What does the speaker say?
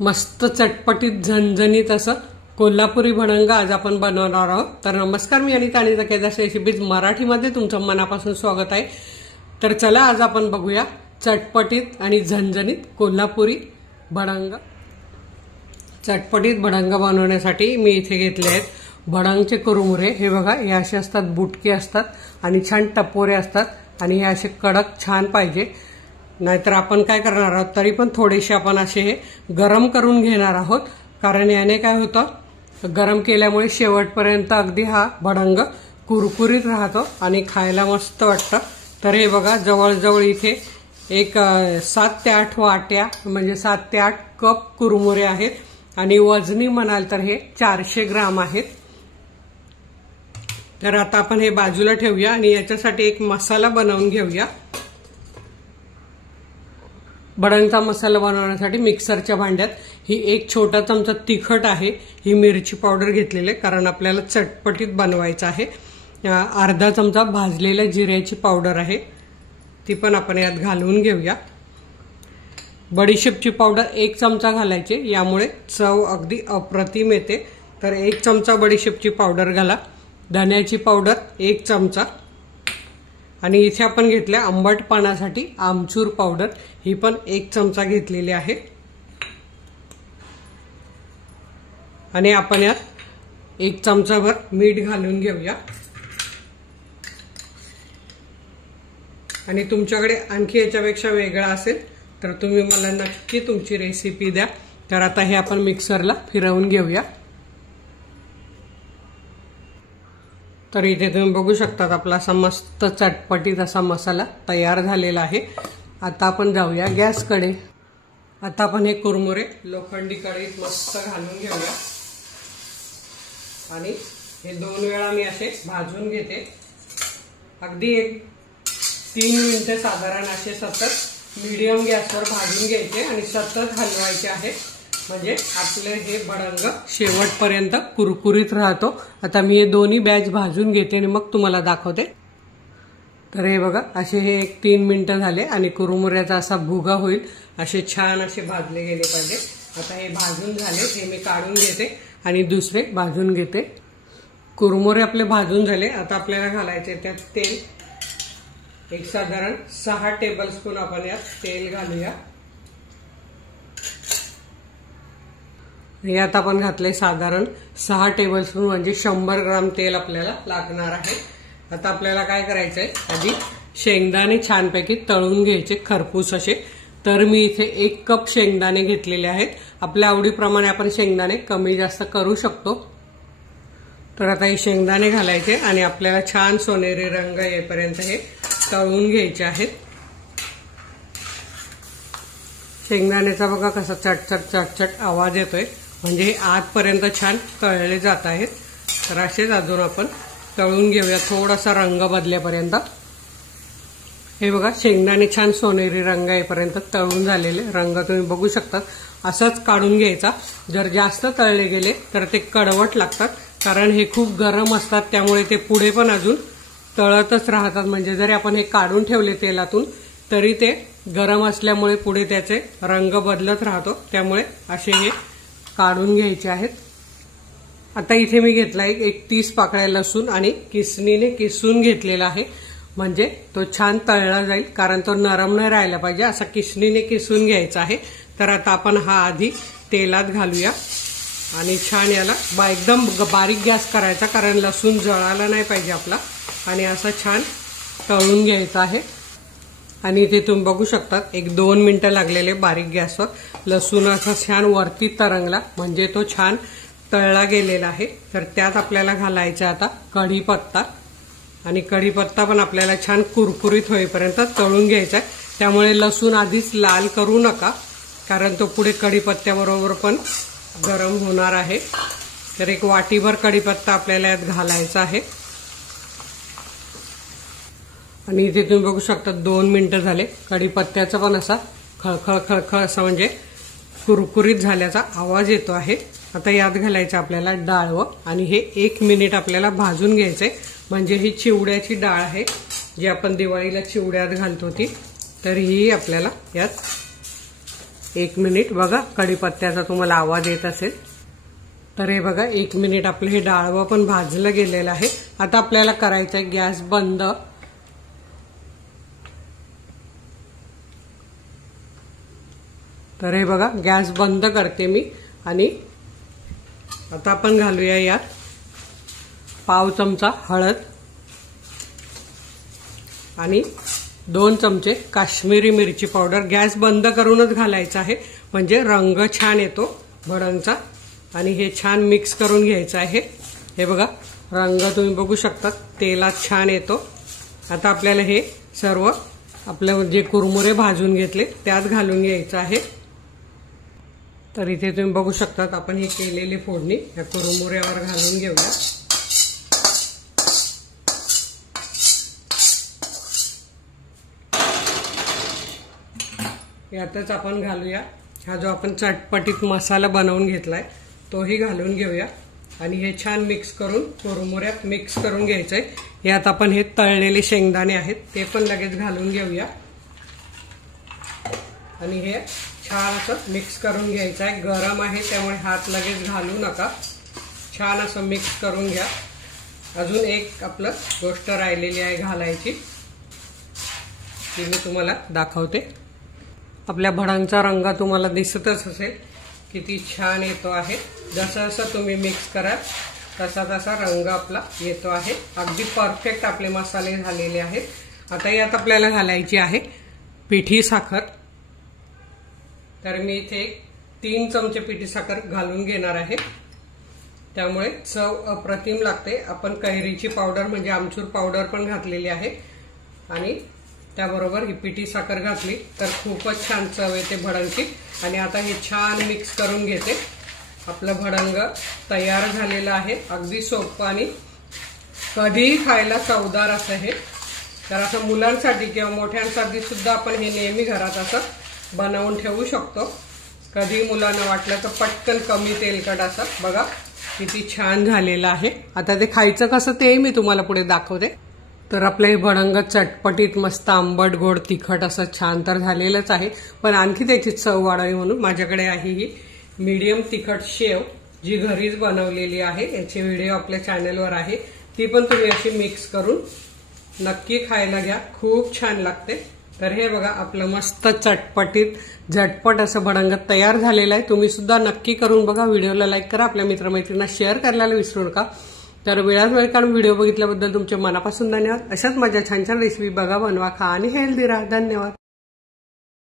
मस्त चटपटीत झणझणीत असं कोल्हापुरी भडंग आज आपण बनवणार आहोत। तर नमस्कार, मी अनिता केदार रेसिपीज मराठीमध्ये तुमचं मनापासून स्वागत आहे। तर चला आज आपण बघूया चटपटीत आणि झणझणीत कोल्हापुरी भडंग। चटपटीत भडंग बनवण्यासाठी मी इथे घेतले आहेत भडंगचे कुरमुरे। हे बघा, हे असे असतात, बुटके असतात आणि छान टपोरे असतात आणि हे असे कडक छान पाहिजे। नाहीतर आपण काय करणार आहोत, तरी पण थोडेसे आपण असे हे गरम करून घेणार आहोत, कारण याने काय होतं, गरम केल्यामुळे शेवटपर्यंत अगदी हा भडंग कुरकुरीत राहतो आणि खायला मस्त वाटतं। तर हे बघा, जवळजवळ इथे एक 7 ते 8 वाट्या म्हणजे 7 ते 8 कप कुरमुरे आहेत आणि वजनी म्हणाल तर हे 400 ग्राम आहेत। तर आता आपण हे बाजूला ठेवूया आणि याच्यासाठी एक मसाला बनवून घेऊया। भडंगचा मसाला बनवण्यासाठी मिक्सरच्या भांड्यात ही एक छोटा चमचा तिखट आहे, ही मिरची पावडर घेतलेली आहे कारण आपल्याला चटपटीत बनवायचं आहे। अर्धा चमचा भाजलेल्या जिऱ्याची पावडर आहे, ती पण आपण यात घालून घेऊया। बडीशेपची पावडर 1 चमचा घालायची, यामुळे चव अगदी अप्रतिम येते। तर 1 चमचा बडीशेपची पावडर घाला। धन्याची पावडर 1 चमचा आणि इथे आपण घेतल्या आंबटपणासाठी आमचूर पावडर, ही पण 1 चमचा घेतलेली आहे। आणि आपण यात 1 चमचाभर मीठ घालून घेऊया। आणि तुमच्याकडे आणखी याच्यापेक्षा वेगळा असेल तर तुम्ही मला नक्की तुमची रेसिपी द्या। तर आता हे आपण मिक्सरला फिरवून घेऊया। तर इथे तुम्ही बघू शकता आपला असा मस्त चटपटीत असा मसाला तयार झालेला आहे। आता आपण जाऊया गॅसकडे। आता आपण हे कुरमुरे लोखंडी कढईत मस्त घालून घेऊया आणि हे 2 वेळा मी असे भाजून घेते। अगदी 3 मिनिटे साधारण असे सतत मीडियम गॅसवर भाजून घ्यायचे आणि सतत हलवायचे आहे, म्हणजे आपले हे भडंग शेवटपर्यंत कुरकुरीत राहतो। आता मी हे दोन्ही बॅच भाजून घेते आणि मग तुम्हाला दाखवते। तर हे बघा, असे हे 3 मिनिटं झाले आणि कुरमुऱ्याचा असा भुगा होईल, असे छान असे भाजले गेले पाहिजे। आता हे भाजून झाले, हे मी काढून घेते आणि दुसरे भाजून घेते। कुरमुरे आपले भाजून झाले। आता आपल्याला घालायचे त्यात तेल, एक साधारण 6 टेबलस्पून आपण यात तेल घालूया। यात आपण घातले साधारण 6 टेबलस्पून म्हणजे 100 ग्राम तेल आपल्याला लागणार आहे। आता आपल्याला काय करायचंय, आधी शेंगदाणे छानपैकी तळून घ्यायचे खरपूस असे। तर मी इथे 1 कप शेंगदाणे घेतलेले आहेत। आपल्या आवडीप्रमाणे आपण शेंगदाणे कमी जास्त करू शकतो। तर आता हे शेंगदाणे घालायचे आणि आपल्याला छान सोनेरी रंग येईपर्यंत हे तळून घ्यायचे आहेत। शेंगदाण्याचा बघा कसा चटचट चटचट आवाज येतोय, म्हणजे हे आतपर्यंत छान तळले जात आहेत। तर असेच अजून आपण तळून घेऊया थोडासा रंग बदलेपर्यंत। हे बघा, शेंगदाणे छान सोनेरी रंग येईपर्यंत तळून झालेले, रंग तुम्ही बघू शकता। असंच काढून घ्यायचा। जर जास्त तळले गेले तर ते कडवट लागतात, कारण हे खूप गरम असतात, त्यामुळे ते पुढे पण अजून तळतच राहतात। म्हणजे जरी आपण हे काढून ठेवले तेलातून तरी ते गरम असल्यामुळे पुढे त्याचे रंग बदलत राहतो, त्यामुळे असे हे काढून घ्यायचे आहेत। आता इथे मी घेतला एक 30 पाकळ्या लसूण आणि किसणीने किसून घेतलेला आहे, म्हणजे तो छान तळला जाईल, कारण तो नरम नाही राहायला पाहिजे, असा किसणीने किसून घ्यायचा आहे। तर आता आपण हा आधी तेलात घालूया आणि छान याला एकदम बारीक गॅस करायचा, कारण लसूण जळाला नाही पाहिजे आपला, आणि असं छान तळून घ्यायचं आहे। आणि इथे तुम्ही बघू शकता 1-2 मिनिटं लागलेले बारीक गॅसवर। लसूण असा छान वरती तरंगला, म्हणजे तो छान तळला गेलेला आहे। तर त्यात आपल्याला घालायचा आता कढीपत्ता, आणि कढीपत्ता पण आपल्याला छान कुरकुरीत होईपर्यंत तळून घ्यायचा आहे। त्यामुळे लसूण आधीच लाल करू नका, कारण तो पुढे कढीपत्त्याबरोबर पण गरम होणार आहे। तर 1 वाटीभर कढीपत्ता आपल्याला यात घालायचा आहे। आणि इथे तुम्ही बघू शकता 2 मिनिटं झाले, कढीपत्त्याचा पण असा खळखळ खळखळ असा म्हणजे कुरकुरीत झाल्याचा आवाज येतो आहे। आता यात घालायचं आपल्याला डाळवं आणि हे 1 मिनिट आपल्याला भाजून घ्यायचंय, म्हणजे ही चिवड्याची डाळ आहे जी आपण दिवाळीला चिवड्यात घालतो ती। तर ही आपल्याला यात 1 मिनिट. बघा कढीपत्त्याचा तुम्हाला आवाज येत असेल. तर हे बघा 1 मिनिट आपलं हे डाळवं पण भाजलं गेलेलं आहे. आता आपल्याला करायचं आहे गॅस बंद. तर हे बघा गॅस बंद करते मी आणि आता आपण घालूया यात पाव चमचा हळद आणि 2 चमचे काश्मीरी मिरची पावडर. गॅस बंद करूनच घालायचा आहे म्हणजे रंग छान येतो भडांचा. आणि हे छान मिक्स करून घ्यायचं आहे. हे बघा रंग तुम्ही बघू शकता तेलात छान येतो. आता आपल्याला हे सर्व आपले जे कुरमुरे भाजून घेतले त्यात घालून घ्यायचं आहे. तर इथे तुम्ही बघू शकता आपण हे केलेली फोडणी या कुरमुऱ्यावर घालून घेऊया. यातच आपण घालूया हा जो आपण चटपटीत मसाला बनवून घेतलाय तोही घालून घेऊया आणि हे छान मिक्स करून कुरमुऱ्यात मिक्स करून घ्यायचंय. यात आपण हे तळलेले शेंगदाणे आहेत ते पण लगेच घालून घेऊया आणि हे छान असं मिक्स करून घ्यायचं आहे. गरम आहे त्यामुळे हात लगेच घालू नका. छान असं मिक्स करून घ्या. अजून एक आपलं गोष्ट राहिलेली आहे घालायची ती मी तुम्हाला दाखवते. आपल्या भडांचा रंग तुम्हाला दिसतच असेल किती छान येतो आहे. जसं जसं तुम्ही मिक्स कराल तसा तसा रंग आपला येतो आहे. अगदी परफेक्ट आपले मसाले झालेले आहेत. आता यात आपल्याला घालायची आहे पिठी साखर. तर मी इथे 3 चमचे पिठी साखर घालून घेणार आहे. त्यामुळे चव अप्रतिम लागते. आपण कैरीची पावडर म्हणजे आमचूर पावडर पण घातलेली आहे आणि त्याबरोबर ही पिठी साखर घातली तर खूपच छान चव येते भडांची. आणि आता हे छान मिक्स करून घेते. आपलं भडंग तयार झालेलं आहे. अगदी सोपं आणि कधीही खायला चवदार असं हे. तर असं मुलांसाठी किंवा मोठ्यांसाठी सुद्धा आपण हे नेहमी घरात असं बनवून ठेवू शकतो. कधी मुलांना वाटलं तर पटकन कमी तेलकट असं. बघा किती छान झालेलं आहे. आता ते खायचं कसं तेही मी तुम्हाला पुढे दाखवते. तर आपलं हे भडंग चटपटीत मस्त आंबट गोड तिखट असं छान तर झालेलंच आहे. पण आणखी त्याची चव वाढावी म्हणून माझ्याकडे आहे ही मीडियम तिखट शेव जी घरीच बनवलेली आहे. याचे व्हिडिओ आपल्या चॅनलवर आहे. ती पण तुम्ही अशी मिक्स करून नक्की खायला घ्या. खूप छान लागते. तर हे बघा आपलं मस्त चटपटीत झटपट असं भडंग तयार झालेलं आहे. तुम्ही सुद्धा नक्की करून बघा. व्हिडिओला लाईक करा. आपल्या मित्रमैत्रिणींना शेअर करायला विसरू नका. तर वेळात वेळ काढून व्हिडिओ बघितल्याबद्दल तुमचे मनापासून धन्यवाद. अशाच माझ्या छान छान रेसिपी बघा, बनवा, खा आणि हेल्दी राहा. धन्यवाद.